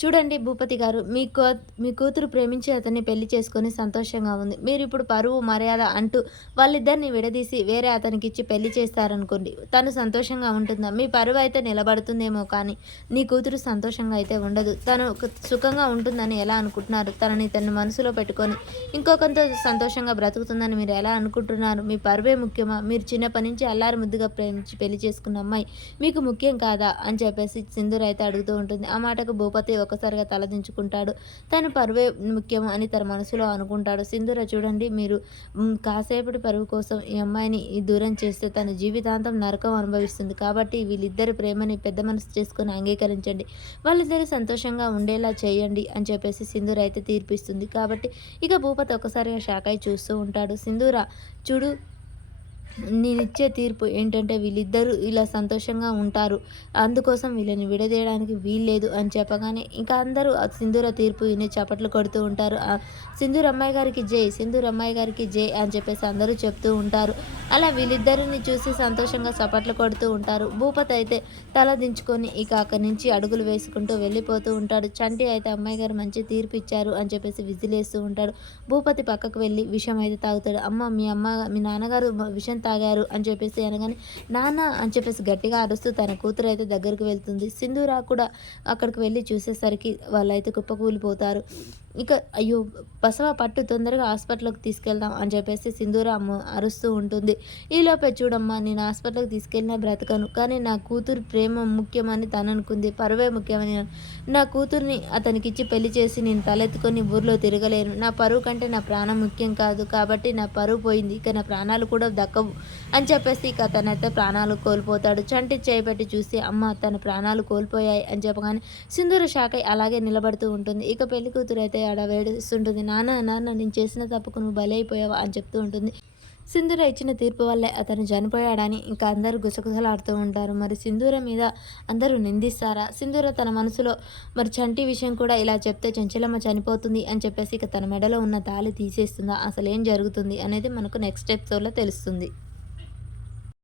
చూడండి భూపతి గారు, మీ కూతురు ప్రేమించి అతన్ని పెళ్లి చేసుకొని సంతోషంగా ఉంది. మీరిప్పుడు పరువు, మర్యాద అంటూ వాళ్ళిద్దరిని విడదీసి వేరే అతనికిచ్చి పెళ్లి చేస్తారనుకోండి. తను సంతోషంగా ఉంటుందా? మీ పరువయితే నిలబడుతుందేమో కానీ, నీ కూతురు సంతోషంగా అయితే ఉండదు. తను సుఖంగా ఉంటుందని ఎలా అనుకుంటున్నారు? తను మనసులో పెట్టుకొని ఇంకొకరితో సంతోషంగా బ్రతుకుతుందని మీరు ఎలా అనుకుంటున్నారు? మీ పరువే ముఖ్యమా? మీరు చిన్నప్పటి నుంచి అల్లారు ముద్దుగా ప్రేమించి పెళ్లి చేసుకున్న అమ్మాయి మీకు ముఖ్యం కాదా? అని చెప్పేసి సింధూర అయితే అడుగుతూ ఉంటుంది. ఆ మాటకు భూపతి ఒక్కసారిగా తలదించుకుంటాడు. తన పరువే ముఖ్యం అని తన మనసులో అనుకుంటాడు. సింధూర చూడండి, మీరు కాసేపటి పరువు కోసం ఈ అమ్మాయిని దూరం చేస్తే తన జీవితాంతం నరకం అనుభవిస్తుంది. కాబట్టి వీళ్ళిద్దరి ప్రేమని పెద్ద మనసు చేసుకొని అంగీకరించండి. వాళ్ళిద్దరూ సంతోషంగా ఉండేలా చేయండి అని చెప్పేసి సింధూర అయితే తీర్పిస్తుంది. కాబట్టి ఇక భూపతి ఒక్కసారిగా షాక్ అయి చూస్తూ ఉంటాడు. సింధూర చూడు, నేనిచ్చే తీర్పు ఏంటంటే వీళ్ళిద్దరూ ఇలా సంతోషంగా ఉంటారు. అందుకోసం వీళ్ళని విడదీయడానికి వీల్లేదు అని చెప్పగానే ఇంకా అందరూ ఆ సింధూర తీర్పు విని చప్పట్లు కొడుతూ ఉంటారు. సింధూర్ అమ్మాయి గారికి జై, సింధూర్ అమ్మాయి గారికి జై అని చెప్పేసి అందరూ చెప్తూ ఉంటారు. అలా వీళ్ళిద్దరిని చూసి సంతోషంగా చప్పట్లు కొడుతూ ఉంటారు. భూపతి అయితే తల దించుకొని ఇక అక్కడి నుంచి అడుగులు వేసుకుంటూ వెళ్ళిపోతూ ఉంటాడు. చంటి అయితే అమ్మాయి గారు మంచి తీర్పు ఇచ్చారు అని చెప్పేసి విజిలేస్తూ ఉంటాడు. భూపతి పక్కకు వెళ్ళి విషం అయితే తాగుతాడు. మీ నాన్నగారు విషం తాగారు అని చెప్పేసి అనగానే నాన్న అని చెప్పేసి గట్టిగా అరుస్తూ తన కూతురు అయితే దగ్గరికి వెళ్తుంది. సింధూరా కూడా అక్కడికి వెళ్ళి చూసేసరికి వాళ్ళైతే కుప్పకూలిపోతారు. ఇక అయ్యో బసవ పట్టు, తొందరగా హాస్పిటల్కి తీసుకెళ్దాం అని చెప్పేసి సింధూర అరుస్తూ ఉంటుంది. ఈలోపే చూడమ్మా, నేను హాస్పిటల్కి తీసుకెళ్ళినా బ్రతకను, కానీ నా కూతురు ప్రేమ ముఖ్యమని తను అనుకుంది, పరువే ముఖ్యమని. నా కూతుర్ని అతనికిచ్చి పెళ్లి చేసి నేను తలెత్తుకొని ఊర్లో తిరగలేను. నా పరువు కంటే నా ప్రాణం ముఖ్యం కాదు, కాబట్టి నా పరువు పోయింది, ఇక నా ప్రాణాలు కూడా దక్కవు అని చెప్పేసి ఇక తనైతే ప్రాణాలు కోల్పోతాడు. చంటి చేయబెట్టి చూసి అమ్మ తన ప్రాణాలు కోల్పోయాయి అని చెప్పగానే సింధూర షాక్ అయి అలాగే నిలబడుతూ ఉంటుంది. ఇక పెళ్లి కూతురు అయితే ఆడ వేడుస్తుంటుంది. నాన్న నాన్న నేను చేసిన తప్పుకు నువ్వు బలైపోయావా అని చెప్తూ ఉంటుంది. సింధూర ఇచ్చిన తీర్పు వల్లే అతను చనిపోయాడని ఇంకా అందరూ గుసగుసలాడుతూ ఉంటారు. మరి సింధూర మీద అందరూ నిందిస్తారా? సింధూర తన మనసులో మరి చంటి విషయం కూడా ఇలా చెప్తే చెంచలమ్మ చనిపోతుంది అని చెప్పేసి ఇక తన మెడలో ఉన్న తాళి తీసేస్తుందా? అసలు ఏం జరుగుతుంది అనేది మనకు నెక్స్ట్ ఎపిసోడ్లో తెలుస్తుంది.